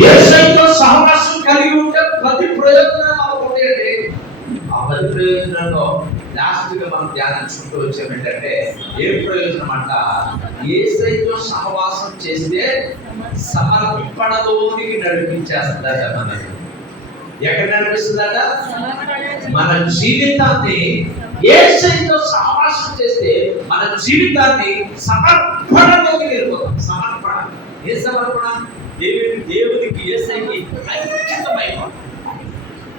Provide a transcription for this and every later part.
ఏసైతో సహవాసం కలిగి ఉంటే ప్రతి ప్రయోజనం మనకు ఉంటాయండి ఆ పది ప్రయోజనంలో లాస్ట్గా మనం ధ్యానించుకుంటూ వచ్చాం ఏంటంటే ఏ ప్రయోజనం అంట? ఏసైతో సహవాసం చేస్తే సమర్పణలోనికి నడిపించేస్తుందట మనకి ఎక్కడ నడిపిస్తుందట? మన జీవితాన్ని ఏసైతో సహవాసం చేస్తే మన జీవితాన్ని సమర్పణలోకి వెళ్ళిపోతాం. సమర్పణ. ఏ సమర్పణ? దేవుని దేవునికి ఏసైకి అంకితమైపోతాం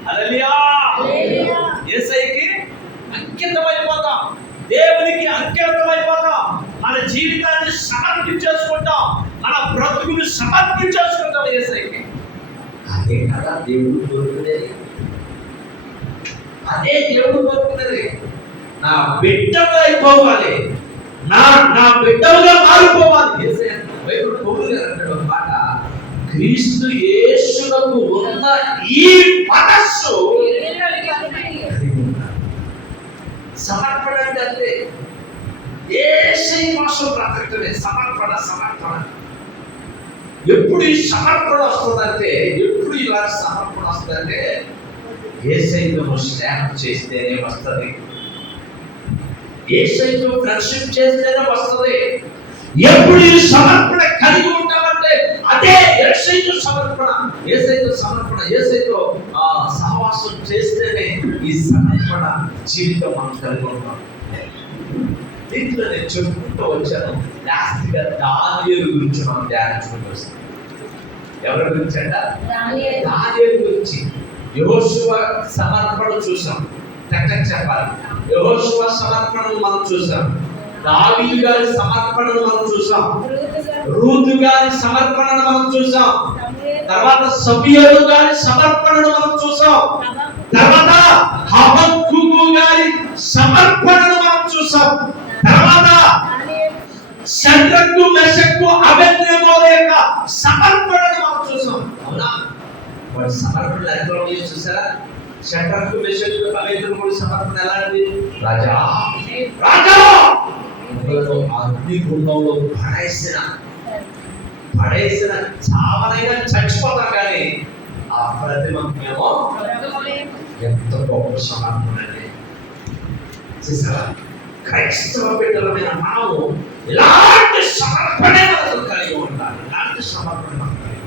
హల్లెలూయా! ఏసైకి అంకితమైపోతాం. దేవునికి అంకితమైపోతాం. మన జీవితాన్ని సమర్పించేసుకుంటాం. మన బ్రతుకుని సమర్పించేసుకుంటాం ఏసైకి. అదే కదా దేవుడు కోరుకునేది. అదే దేవుడు కోరుకునేది. నా బిడ్డగా అయిపోవాలి నా నా బిడ్డలుగా మారిపోవాలి. యేసయ్య బైబిల్ పౌలు గారు అంటాడు ఒక మాట క్రీస్తు యేసులకు ఉన్న ఈ మనస్సు సమర్పణ అంటే అంతే. ఏసై కోసం బ్రతకటమే సమర్పణ సమర్పణ. ఎప్పుడు ఈ సమర్పణ వస్తుందంటే ఎప్పుడు ఇలా సమర్పణ వస్తుందంటే ఏ ఏసైతో స్నేహం చేస్తేనే వస్తుంది. ఏ ఏసైతో ఫ్రెండ్షిప్ చేస్తేనే వస్తుంది. ఎప్పుడు ఈ సమర్పణ కలిగి ఉంటామంటే అదే ఏసైతో సమర్పణ ఏసైతో సమర్పణ ఏసైతో ఆ సహవాసం చేస్తేనే ఈ సమర్పణ జీవితం మనం కలిగి ఉంటాం. దీంట్లో నేను చెప్పుకుంటూ వచ్చాను లాస్ట్గా దానియేలు గురించి మనం ధ్యానించుకుంటూ వస్తాం. ఎవరి గురించి అంట? దానియేలు. గురించి. యెహోషువ సమర్పణ చూసాం చక్కగా చెప్పాలి. యెహోషువ సమర్పణను మనం చూసాం దావీదు గారి సమర్పణను మనం చూసాం రూతు గారి సమర్పణను మనం చూసాం తర్వాత సభ్యులు గారి సమర్పణను మనం చూసాం. తర్వాత హబక్కుకు గారి సమర్పణను మనం చూసాం. తర్వాత శంకకు మెషక్కు అభ్యర్థిగో యొక్క సమర్పణను మనం చూసాం. అవునా? వాడి సమర్పణలు ఎంతో ఉన్నాయో చూసారా? శంకరకు మెషక్కు కూడా సమర్పణ ఎలాంటిది? రాజా. రాజా! ఒకళ్ళు అగ్ని గుండంలో పడేసిన పడేసిన చావనైనా చచ్చిపోతాం కానీ ఆ ప్రతిమేమో ఎంత గొప్ప సమర్పణ చూసారా? క్రైస్తవ బిడ్డలమైన మనము ఇలాంటి సమర్పణే మనం కలిగి ఉండాలి. ఇలాంటి సమర్పణ మనం కలిగి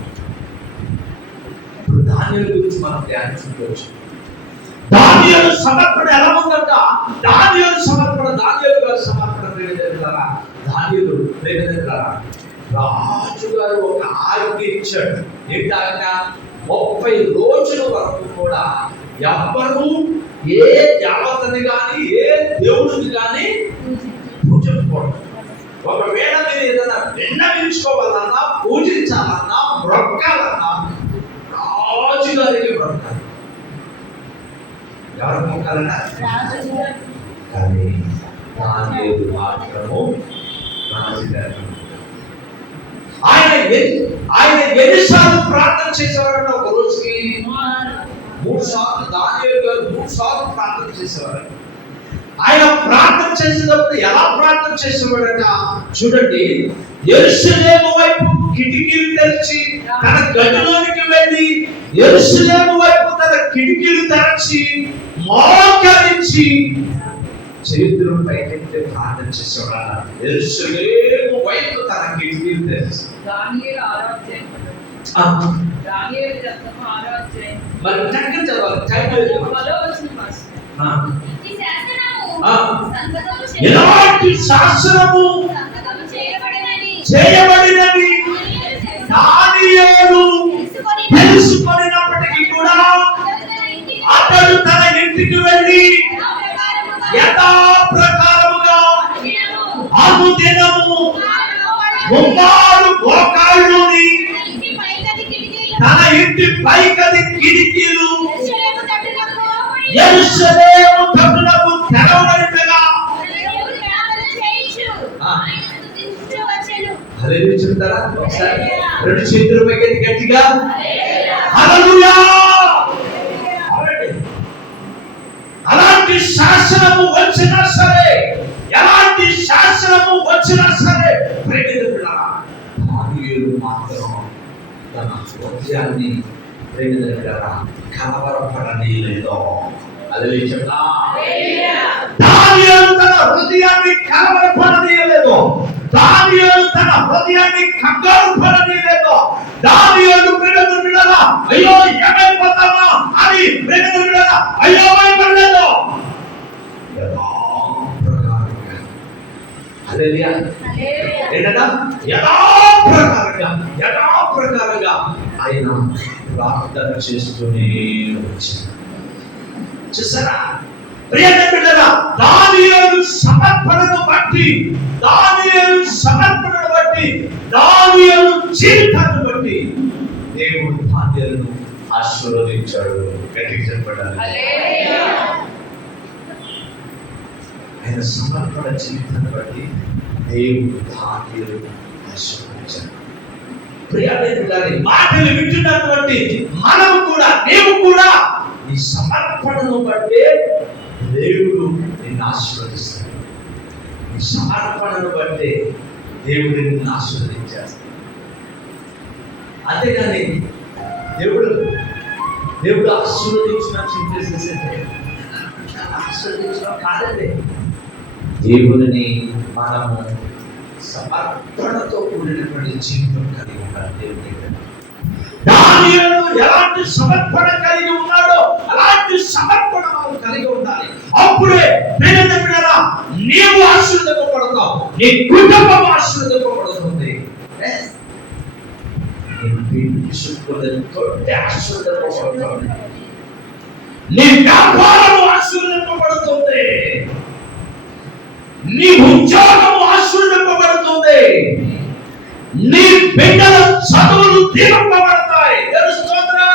ఇప్పుడు ధాన్యాల గురించి మనం ధ్యానించుకోవచ్చు. దానియలు సమర్పణ ఎలా ఉందంట? దానియలు సమర్పణ దానియలు గారి సమర్పణ ప్రేమిదారా దానియలు ప్రేమిదారా రాజు గారు ఒక ఆజ్ఞ ఇచ్చాడు. ఏంటి ఆజ్ఞ ముప్పై రోజుల వరకు కూడా ఎవ్వరూ ఏ దేవతని కానీ ఏ దేవుడిని కానీ పూజించకూడదు. ఒకవేళ మీరు ఏదైనా విన్నవించుకోవాలన్నా పూజించాలన్నా బ్రొక్కాలన్నా రాజు గారికి బ్రొక్కాలి ఎవరు మొక్కాలన్నా? కానీ మాత్రము రాజుగారు ఆయన ఆయన ఎన్నిసార్లు ప్రార్థన చేసేవారంట ఒక రోజుకి? మూడు సార్లు. దానియేలు గారు మూడు సార్లు ప్రార్థన చేసేవారంట ఆయన ప్రార్థన చేసేటప్పుడు ఎలా ప్రార్థన చేసేవాడట? చూడండి ఎరుసలేము వైపు కిటికీలు తెరిచి తన గదిలోనికి వెళ్ళి ఎరుసలేము వైపు తన కిటికీలు తెరచి మోకరించి చేతులు పైకెత్తి ప్రార్థన చేసేవాడు. వైపు తన. మరి చదవాలి. టైం చే- ఎలాంటి శాసనము? సంతకము చేయబడినది. చేయబడినది. దానియేలు తెలుసుకొని తెలుసుకొనినప్పటికీ కూడా అతడు తన ఇంటికి వెళ్ళి అనుదినము ముమ్మారు గోకాళ్ళుని తన ఇంటి పైకది కిటికీలు తెరవబడినగా. హల్లెలూయా చెప్తారా ఒకసారి రెండు చేతుల పైకెత్తి గట్టిగా హల్లెలూయా. అలాంటి శాసనము వచ్చినా సరే ఎలాంటి శాసనము వచ్చినా సరే ప్రేమితులారా దానియేలు మాత్రం తన హృదయాన్ని ప్రేమ దగ్గర కలవరపడనీయలేదు అదే చెప్తా తన హృదయాన్ని కలవరపడనీయలేదు దానియేలు తన హృదయాన్ని కంగారు పడనీయలేదు దానియేలు ప్రేమను విడలా అయ్యో ఏమైపోతామా అని ప్రేమను విడలా అయ్యో భయపడలేదు. యథాప్రకారంగా. ఆయన ప్రార్థన చేస్తూనే వచ్చారు చూసారా? ప్రియమైన బిడ్డరా సమర్పణను బట్టి దానియేలు సమర్పణను బట్టి దానియేలు జీవితాన్ని బట్టి దేవుడు దానియేలును ఆశీర్వదించాడు. గట్టిగా చెప్పడాలి ఆయన సమర్పణ జీవితాన్ని బట్టి దేవుడు దానియేలు ఆశీర్వదించాడు. ప్రియమైన మాటలు వింటున్నటువంటి మనం కూడా నీవు కూడా ఈ సమర్పణను బట్టే దేవుడు నిన్ను ఆశీర్వదిస్తాడు. ఈ సమర్పణను బట్టే దేవుడు నిన్ను ఆశీర్వదించేస్తాడు అంతేగాని దేవుడు దేవుడు ఆశీర్వదించిన చింతేసేసే ఆశీర్వదించడం కాదండి దేవుడిని మనము సమర్పణతో కూడినటువంటి జీవితం కలిగి ఉండాలి దేవుడి దగ్గర. ఎలాంటి సమర్పణ కలిగి ఉన్నాడో అలాంటి సమర్పణ మనం కలిగి ఉండాలి. అప్పుడే నేను నీవు ఆశీర్వదింపబడతావు. నీ కుటుంబం ఆశీర్వదింపబడుతుంది Yes. నీ బిడ్డ నీ వ్యాపారం ఆశీర్వదింపబడుతుంది నీ ఆశీర్వదింపబడుతుంది. నీ బిడ్డల చదువులు దీవింపబడతాయి తెలుస్తుందా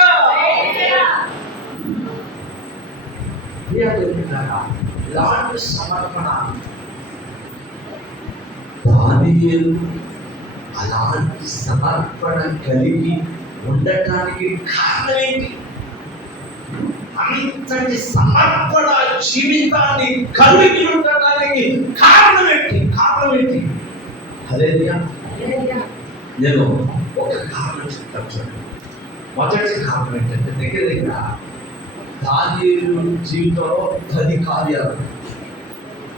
ఇలాంటి సమర్పణ? దాని అలాంటి సమర్పణ కలిగి ఉండటానికి కారణం ఏంటి? అంతటి సమర్పణ జీవితాన్ని కలిగి ఉండటానికి కారణం ఏంటి? కారణం ఏంటి? నేను ఒక కారణం చెప్తాను చూడండి. మొదటి కారణం ఏంటంటే దగ్గర దగ్గర దానియేలు జీవితంలో పది కార్యాలు.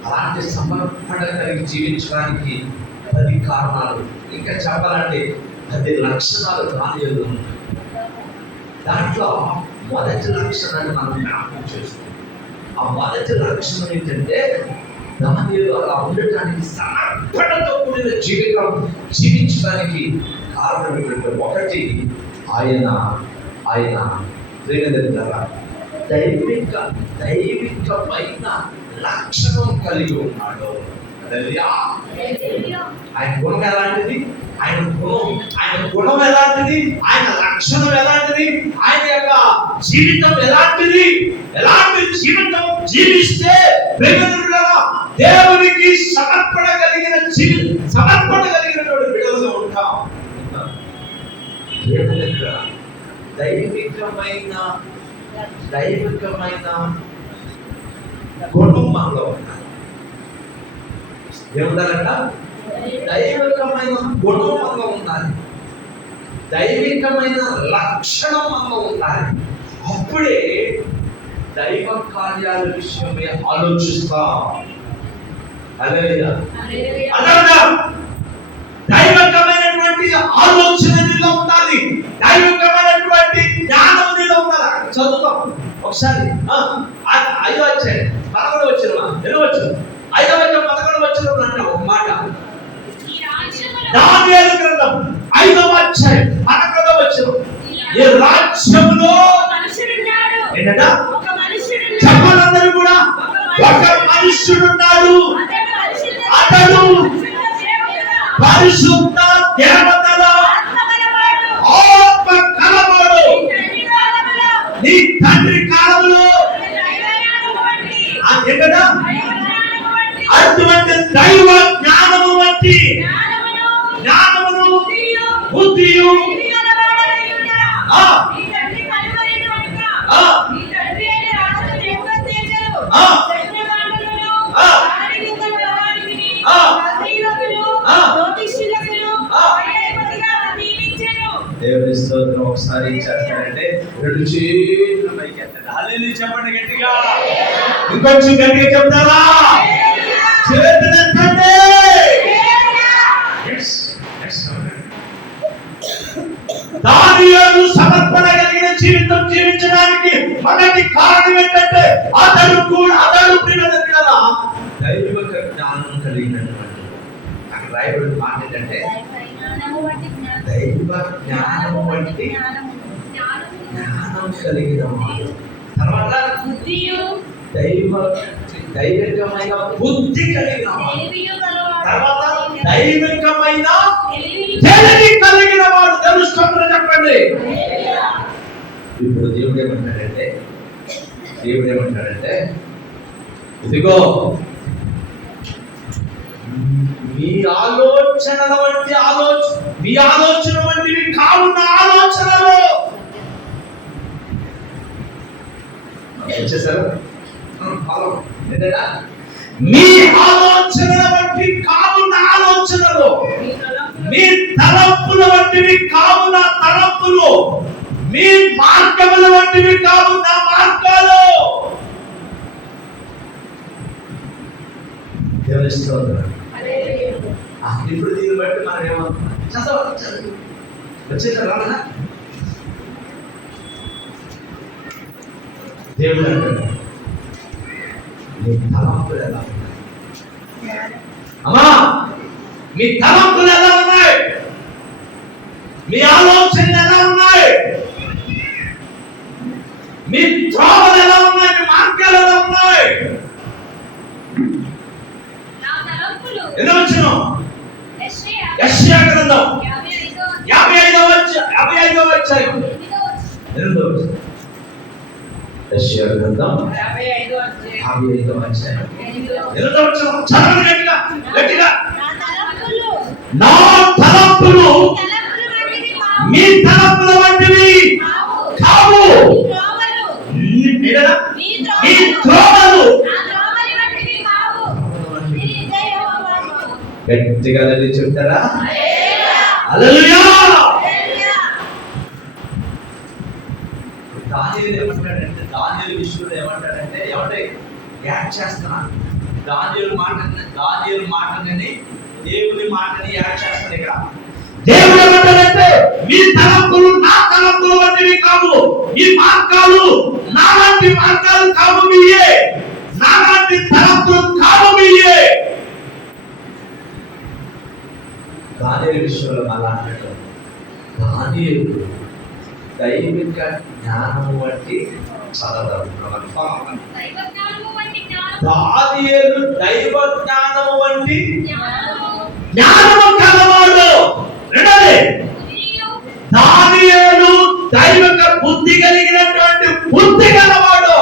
అలాంటి సమర్పణ కలిగి జీవించడానికి పది కారణాలు. ఇంకా చెప్పాలంటే పది లక్షణాలు ఉన్నాయి. దాంట్లో మొదటి లక్షణాన్ని మనం జ్ఞాపకం చేసుకోవాలి ఆ మొదటి లక్షణం ఏంటంటే దానిలో అలా ఉండటానికి సమర్పణతో కూడిన జీవితం జీవించడానికి కారణం ఏంటంటే ఒకటి ఆయన ఆయన ప్రేమ దైవిక దైవికమైన లక్షణం కలిగి ఉన్నాడు. ఆయన గుణం ఎలాంటిది ఆయన గుణం ఆయన గుణం ఎలాంటిది? ఆయన లక్షణం ఎలాంటిది? ఆయన యొక్క జీవితం ఎలాంటిది? ఎలాంటి జీవితం జీవిస్తే ప్రేమికులారా, దేవునికి సమర్పణ కలిగిన జీవి సమర్పణ కలిగినటువంటి బిడ్డలుగా ఉంటాం. దైవికమైన దైవికమైన గుణం మనలో ఉండాలి ఏముండాలంట? దైవికమైన గుణం మనలో ఉండాలి. దైవికమైన లక్షణం మనలో ఉండాలి. అప్పుడే దైవ కార్యాల విషయమే ఆలోచిస్తాం. అదే దైవికమైనటువంటి ఆలోచన నీలో ఉండాలి. దైవికమైనటువంటి జ్ఞానం నీలో ఉండాలి. చదువుతాం. ఒకసారి ఐదో వచ్చాయి పదకొండు వచ్చిన ఎన్నో వచ్చు ఐదో వచ్చి పదకొండు వచ్చిన అంటే ఒక మాట. దానియేలు గ్రంథం ఐదవ అధ్యాయం పదకొండవ వచ్చిన ఈ ఏంటంట? మనుషుడున్నాడు. చెప్పాలందరూ కూడా ఒక మనుష్యుడున్నాడు అతడు పరిశుద్ధ దేవతల ఇంకొంచెం గట్టిగా చెప్తారా చేతులు ఎత్తండి Yes, yes, దానియేలు సమర్పణ కలిగిన జీవితం జీవించడానికి మొదటి కారణం ఏంటంటే అతడు కూడా అతడు కదా దైవ జ్ఞానం కలిగినటువంటి అక్కడ రాయబడిన మాట ఏంటంటే జ్ఞానము వంటి జ్ఞానం. దైవ జ్ఞానం వంటి. జ్ఞానం కలిగిన వాడు తర్వాత దైవ దైవికమైన బుద్ధి కలిగిన తర్వాత దైవికమైన తెలివి కలిగిన వాడు తెలుసుకుంటారు చెప్పండి. ఇప్పుడు దేవుడు ఏమంటాడంటే దేవుడు ఏమంటాడంటే ఇదిగో మీ ఆలోచనల వంటి ఆలోచన మీ ఆలోచన వంటివి కావు నా ఆలోచనలు వచ్చేసారు మీ ఆలోచనల వంటి కావు నా ఆలోచనలు. మీ తలంపులు వంటివి కావు నా తలంపులు. మీ మార్గముల వంటివి కావు నా మార్గాలు. ఇప్పుడు దీన్ని బట్టి మనం ఏమనుకున్నాం చదవ వచ్చేసారు రానా? దేవుడు అంటాడు. మీ తలంపులు ఎలా ఉన్నాయి అమ్మా మీ తలంపులు ఎలా ఉన్నాయి? మీ ఆలోచనలు ఎలా ఉన్నాయి? మీ త్రోవలు ఎలా ఉన్నాయి? మీ మార్గాలు ఎలా ఉన్నాయి? ఎందుకు వచ్చిన? యశ్యా గ్రంథం. యాభై ఐదో యాభై ఐదవ వచ్చ యాభై ఐదవ వచ్చాయి ఎనిమిదో వచ్చాయి యశ్యా గ్రంథం యాభై ఐదో అధ్యాయం. నా తలంపులు. మీ తలంపుల వంటివి కావు. మీ త్రోవలు. గట్టిగా చెప్తారా? హల్లెలూయా. హల్లెలూయా హల్లెలూయా. దానియేలు ఏమంటాడంటే దానియేలు విషయంలో ఏమంటాడంటే ఏమంటే యాడ్ చేస్తున్నాను దానియేలు మాట దానియేలు మాటని దేవుని మాటని యాడ్ చేస్తాడు ఇక్కడ. దేవుడు ఏమంటాడంటే మీ తలంపులు నా తలంపులు వంటివి కావు. మీ మార్గాలు నాలాంటి మార్గాలు కావు మీయే. నాలాంటి తలంపులు కావు మీయే. దానియేలు విషయంలో అలా అంటాడు దానియేలు దైవిక జ్ఞానం వంటి చదవడం దైవ జ్ఞానము వంటి జ్ఞానము. దానియేలు దైవ జ్ఞానము వంటి జ్ఞానము. జ్ఞానము కలవాడు రెండోది బుద్ధియు. దానియేలు దైవిక బుద్ధి కలిగినటువంటి బుద్ధి గలవాడు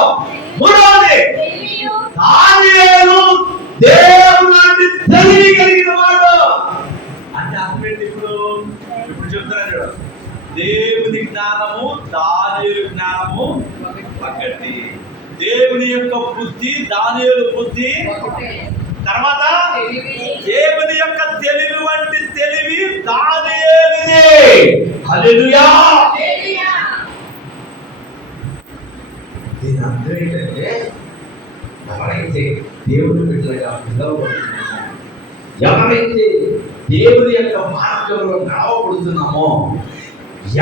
మూడవది తెలివియు. దానియేలు దేవునాటి తెలివి కలిగిన వాడు అంటే అర్థం ఏంటి ఇప్పుడు ఇప్పుడు చెప్తున్నాడు చూడు. దేవుని జ్ఞానము దానియేలు జ్ఞానము ఒకటి. దేవుని యొక్క బుద్ధి దానియేలు బుద్ధి తర్వాత తెలివి. దేవుని యొక్క తెలివి వంటి తెలివి దానియేలుదే. హల్లెలూయా. హల్లెలూయా. దీని అర్థం ఏంటంటే ఎవరైతే దేవుని బిడ్డలుగా పిలవబడుతున్నామో ఎవరైతే దేవుని యొక్క మార్గంలో నడవబడుతున్నామో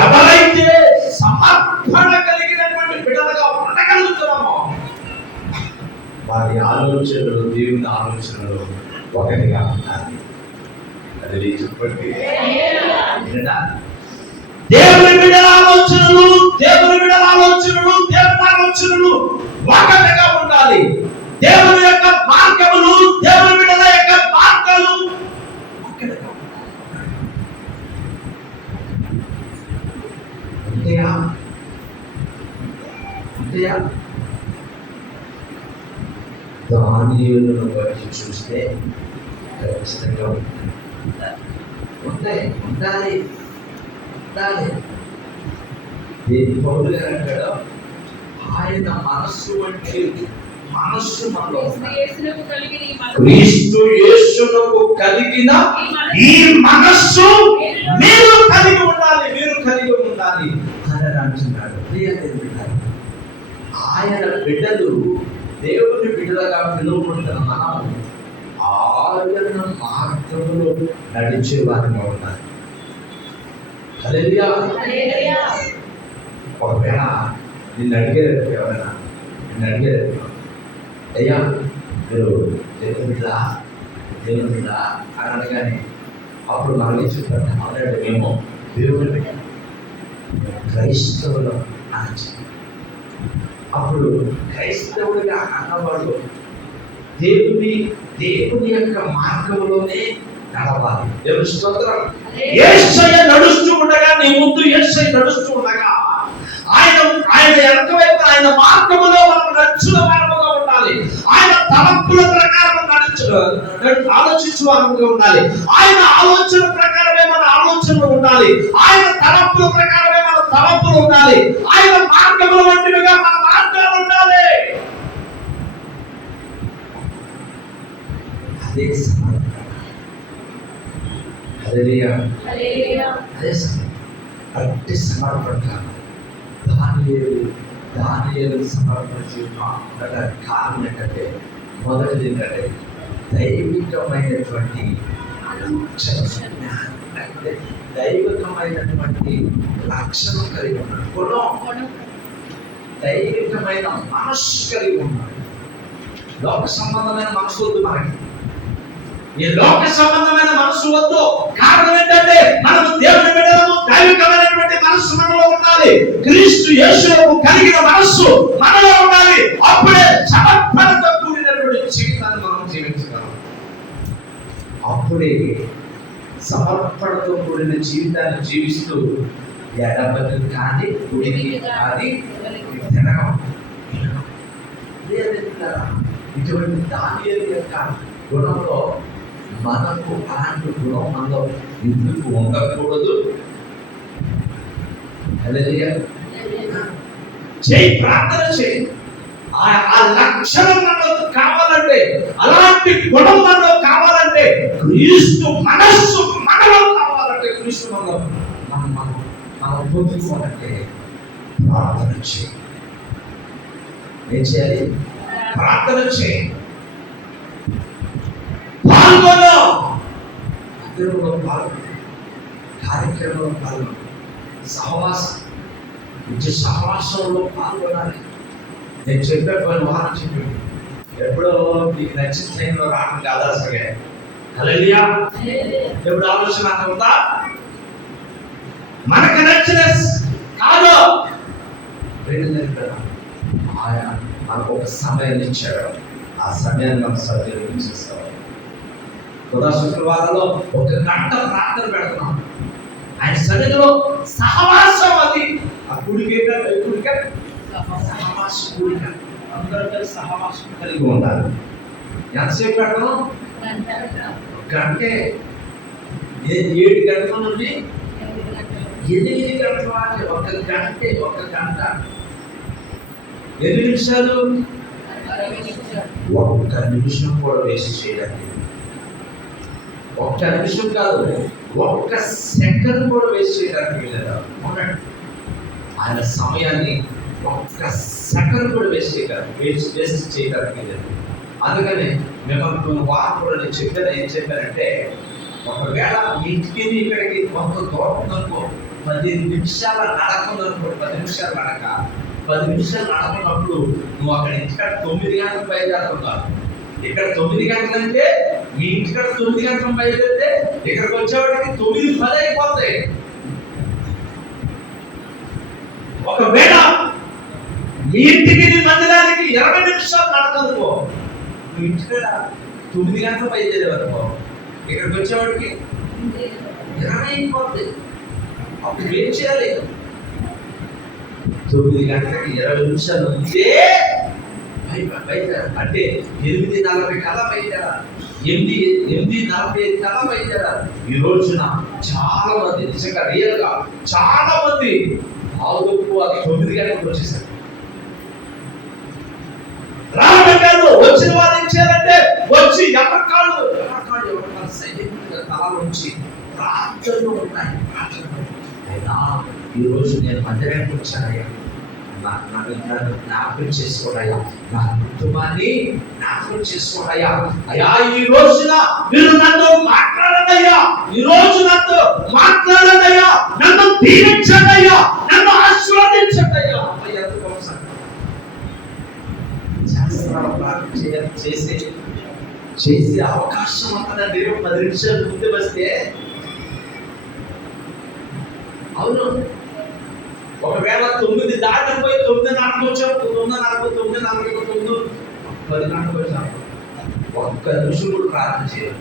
ఎవరైతే సమర్పణ కలిగినటువంటి బిడ్డలుగా ఉండగలుగుతున్నామో. వారి ఆలోచనలు దేవుని ఆలోచనలు ఒకటిగా ఉండాలి. అది చెప్పండి? దేవుని బిడ్డల ఆలోచనలు దేవుని బిడ్డల ఆలోచనలు దేవుని ఆలోచనలు ఒకటిగా ఉండాలి. దేవుని యొక్క మార్గములు దేవుని బిడ్డల యొక్క మార్గాలు ఒకటిగా ఉండాలి. అంతేగా అంతేగా దానియులను బట్టి చూస్తే ఖచ్చితంగా ఉంటాయి ఉండాలి. ఉండాలి. దేని పౌరులు గారు అంటాడు ఆయన మనస్సు వంటి మనస్సు మనలో క్రీస్తు. యేసునకు కలిగిన ఈ మనసు క్రీస్తు యేసునకు కలిగిన ఈ మనస్సు మీరు కలిగి ఉండాలి మీరు కలిగి ఉండాలి అని ఆయన అంటున్నాడు ఆయన బిడ్డలు దేవుని బిడ్డలుగా పిలువబడుతున్న మనం ఆయన మార్గంలో నడిచే వారిగా ఉన్నారు. ఒకవేళ నిన్ను అడిగారు ఎవరైనా నిన్ను అడిగారు అయ్యా మీరు దేవుని బిడ్డ దేవుని బిడ్డ అని అనగానే అప్పుడు మనం ఏం చెప్పారు అవునండి మేము దేవుని బిడ్డ క్రైస్తవులు అని చెప్పారు. అప్పుడు క్రైస్తవుడిగా అన్నవాడు దేవుని దేవుని యొక్క మార్గంలోనే నడవాలి. దేవుని స్తోత్రం. నడుస్తూ ఉండగా నీ ముందు ఏసయ్య నడుస్తూ ఉండగా ఆయన ఆయన వెనక వైపు ఆయన మార్గములో మనం నడుచుల వారముగా ఉండాలి. ఆయన తలంపుల ప్రకారం నడుచు నడు- ఆలోచించు వారముగా ఉండాలి. ఆయన ఆలోచన ప్రకారమే మన ఆలోచనలు ఉండాలి. ఆయన తలంపుల ప్రకారమే మన తలంపులు ఉండాలి. ఆయన మార్గముల వంటివిగా మన మార్గాలు ఉండాలి. అదే. అదే అట్టి సమర్పణ కాదు దానియేలు దానియేలు సమర్పణ చేయడానికి కారణం ఏంటంటే మొదటిది ఏంటంటే దైవికమైనటువంటి జ్ఞానం అంటే దైవికమైనటువంటి లక్షణం కలిగి ఉన్నాడు. గుణం దైవికమైన మనస్సు కలిగి ఉన్నాడు. లోక సంబంధమైన మనసు వద్దు మనకి. ఈ లోక సంబంధమైన మనసు వద్దు. కారణం ఏంటంటే మనము దేవుని బిడ్డలము దైవికమైనటువంటి మనస్సు మనలో ఉండాలి. క్రీస్తు యేసులకు కలిగిన మనస్సు మనలో ఉండాలి. అప్పుడే సమర్పణతో కూడినటువంటి జీవితాన్ని మనం జీవించగలం. అప్పుడే సమర్పణతో కూడిన జీవితాన్ని జీవిస్తూ ఎడబడి కానీ కుడికి కానీ తినడం? ఇటువంటి దాని యొక్క గుణంలో మనకు అలాంటి గుణం మనలో ఎందుకు ఉండకూడదు. చేయి ప్రార్థన చేయి ఆ లక్షణం మనలో కావాలంటే అలాంటి గుణం మనలో కావాలంటే క్రీస్తు మనస్సు మనలో కావాలంటే క్రీస్తు మనలో మనం మనం మనం పొందుకోవాలంటే ప్రార్థన చేయి. ఏం చేయాలి? ప్రార్థన చేయి. పాల్గొనో. మందిరంలో పాల్గొన. కార్యక్రమంలో పాల్గొన. సహవాసం. నిత్య సహవాసంలో పాల్గొనాలి. నేను చెప్పే పని వారం చెప్పాను ఎప్పుడో మీకు నచ్చిన టైంలో రావడం కాదు అసలే. హల్లెలూయా. ఎప్పుడు ఆలోచన అంత మనకు నచ్చిన కాదు. ఆయన మనకు ఒక సమయాన్ని ఇచ్చాడు. ఆ సమయాన్ని మనం సద్వినియోగం చేసుకోవాలి ఉదా శుక్రవారంలో ఒక గంట ప్రార్థన పెడుతున్నాం. ఆయన సన్నిధిలో సహవాసం అది. ఆ కుడికే కుడిక సహవాసం కూడిక అందరూ కలిసి సహవాసం కలిగి ఉండాలి. ఎంతసేపు పెడతాం గంటే. ఏడు గంటల నుండి? ఎనిమిది గంటల వరకు. ఒక గంటే ఒక గంట. ఎన్ని నిమిషాలు? ఒక్క నిమిషం కూడా వేస్ట్ చేయడానికి. ఒక్క నిమిషం కాదు ఒక్క సెకండ్ కూడా వేస్ట్ చేయడానికి వీలేదు అవునండి. ఆయన సమయాన్ని ఒక్క సెకండ్ కూడా వేస్ట్ చేయడానికి వేస్ట్ వేస్ట్ చేయడానికి లేదు. అందుకని మిమ్మల్ని వారం కూడా నేను చెప్పాను ఏం చెప్పానంటే ఒకవేళ మీ ఇంటికి ఇక్కడికి కొంత దూరం ఉందనుకో పది నిమిషాల నడక ఉందనుకో పది నిమిషాలు నడక పది నిమిషాలు నడకున్నప్పుడు నువ్వు అక్కడ ఇంటికాడ తొమ్మిది గంటలకు బయలుదేరుతున్నావు. ఇక్కడ తొమ్మిది గంటలంటే మీ ఇంటికాడ తొమ్మిది గంటలకు బయలుదేరితే ఇక్కడికి వచ్చేవాడికి తొమ్మిది పది అయిపోతాయి. ఒకవేళ మీ ఇంటికి నీ మందిరానికి ఇరవై నిమిషాలు నడకదుకో నువ్వు ఇంటి ఇంటికాడ తొమ్మిది గంటలు బయలుదేరేవనుకో ఇక్కడికి వచ్చేవాడికి? ఇరవై అయిపోతుంది అప్పుడు ఏం చేయాలి? తొమ్మిది గంటలకి ఇరవై నిమిషాలు ఉంటే బయట అంటే ఎనిమిది నలభై కల్లా బయలుదేరాలి. ఎనిమిది ఎనిమిది నలభై ఐదు కల్లా బయలుదేరాలి. ఈ రోజున చాలా మంది నిజంగా రియల్గా చాలా మంది ఆవుకు అది తొమ్మిది గంటలకు వచ్చేసారు రావడం కాదు వచ్చిన చేయాలంటే వచ్చి ఎవరి కాళ్ళు ఎవరి కాళ్ళు ఎవరి కాళ్ళు సైలెంట్గా తల ప్రార్థనలు ఉన్నాయి. ప్రార్థనలు అయినా ఈ నేను మందిరానికి వచ్చానయ్యా నా నన్ను జ్ఞాపకం చేసుకోడయ్యా నా కుటుంబాన్ని జ్ఞాపకం చేసుకోడయ్యా అయ్యా. ఈ రోజున మీరు నన్ను మాట్లాడదయ్యా ఈ రోజు నన్ను మాట్లాడదయ్యా నన్ను దీవించదయ్యా నన్ను ఆశీర్వదించదయ్యా అయ్యా, ఎంత గొప్ప సంగతి. చేస్తున్నాడు ప్రార్థన చేయ- చేసే చేసే అవకాశం అంతా దేవుడు పది నిమిషాలు ముందు వస్తే అవును. ఒకవేళ తొమ్మిది దాటిపోయి తొమ్మిది నాలుగు వచ్చావు తొమ్మిది నాలుగు తొమ్మిది నాలుగు తొమ్మిది పది నాలుగు వచ్చావు ఒక్క నిమిషం కూడా ప్రార్థన చేయాలి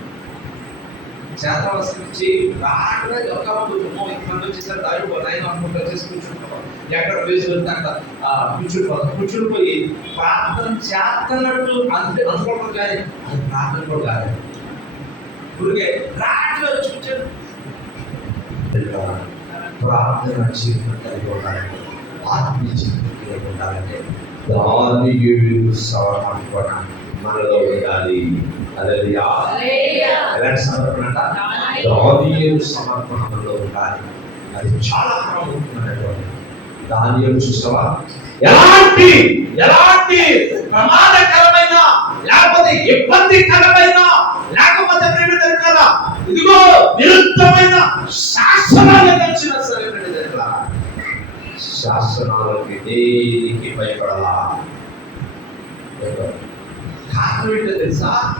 చాలా వస్తువు నుంచి రాకుండా ఎవరికమ్మో ఇంతమంది వచ్చేసారు దాడి నైన్ అనుకుంటా చేసి కూర్చుంటున్నాం ఎక్కడ వేసి వెళ్తే అక్కడ ఆ, కూర్చుండిపోతాం కూర్చుండిపోయి ప్రార్థన చేస్తున్నట్టు అంతే అనుకోవడం కానీ అది ప్రార్థన కూడా కాదు. ఊరికే రాట్లో కూర్చొని ప్రార్థన జీవితం కలిగి ఉండాలంటే ఆత్మీయ జీవితం కలిగి ఉండాలంటే దాని ఏడు అనుకోవడానికి మనలో ఉండాలి అదే హల్లెలూయా. ఎలాంటి సమర్పణ అంట దానియేలు సమర్పణ మనలో ఉండాలి. అది చాలా ప్రాముఖ్యమైనటువంటి దానియేలు చూసావా? ఎలాంటి ఎలాంటి ప్రమాదకరమైన లేకపోతే ఇబ్బందికరమైన లేకపోతే దగ్గర ఇదిగో విరుద్ధమైన శాసనాలు వచ్చిన సరే శాసనాలకి దేనికి భయపడాలి. కారణం ఏంటో తెలుసా?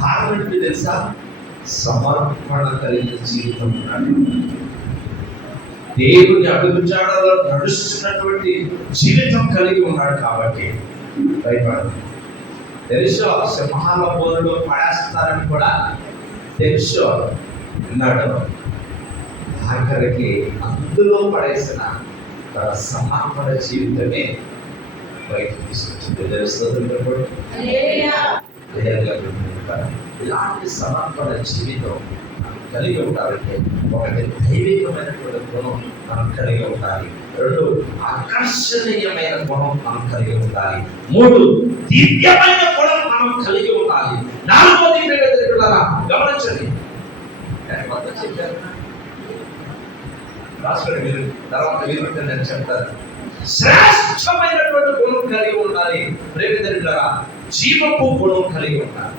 కారణం ఏంటో తెలుసా? సమర్పణ కలిగిన జీవితం దేవుని అడుగుజాడలో నడుస్తున్నటువంటి జీవితం కలిగి ఉన్నాడు కాబట్టి భయపడదు. తెలుసు? సింహాల బోధలు పడేస్తారని కూడా తెలుసు? అన్నాడు ఆఖరికి అందులో పడేసిన తన సమర్పణ జీవితమే బయటకు తీసుకొచ్చింది తెలుస్తుంది ఇలాంటి సమర్పణ జీవితం కలిగి ఉండాలంటే ఒకటి దైవికమైనటువంటి గుణం మనం కలిగి ఉండాలి. రెండు ఆకర్షణీయమైన గుణం మనం కలిగి ఉండాలి. మూడు దివ్యమైన గుణం మనం కలిగి ఉండాలి. నాలుగోది గమనించండి రాసుకోండి మీరు తర్వాత మీరు నేను చెప్తాను శ్రేష్టమైనటువంటి గుణం కలిగి ఉండాలి. ప్రేమితులారా జీవపు గుణం కలిగి ఉండాలి.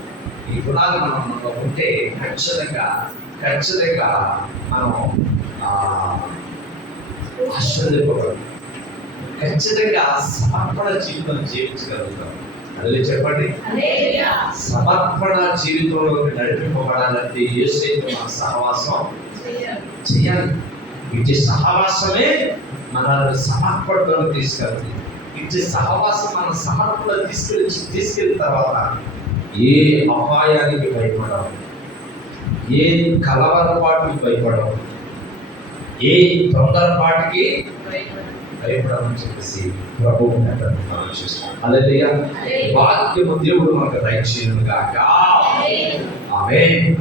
ఈ గుణాలు మనం మనలో ఉంటే ఖచ్చితంగా ఖచ్చితంగా మనం ఆ, ఆశ్చర్యపోవడం ఖచ్చితంగా సమర్పణ జీవితం జీవించగలుగుతాం. అదే చెప్పండి. సమర్పణ జీవితంలోకి నడిపింపబడాలంటే ఏసైతే మన సహవాసం చేయాలి. ఇటు సహవాసమే మనల్ని సమర్పణలో తీసుకెళ్తుంది. ఇటు సహవాసం మన సమర్పణ తీసుకెళ్ళి తీసుకెళ్ళిన తర్వాత ఏ అపాయానికి భయపడవు. ఏ కలవరపాటుకి భయపడవు. ఏ తొందరపాటుకి. భయపడమని చెప్పేసి ప్రభువు మనం చూస్తాం. అదే వాక్యము దేవుడు మనకు దయచేయను గాక హల్లెలూయా. ఆమె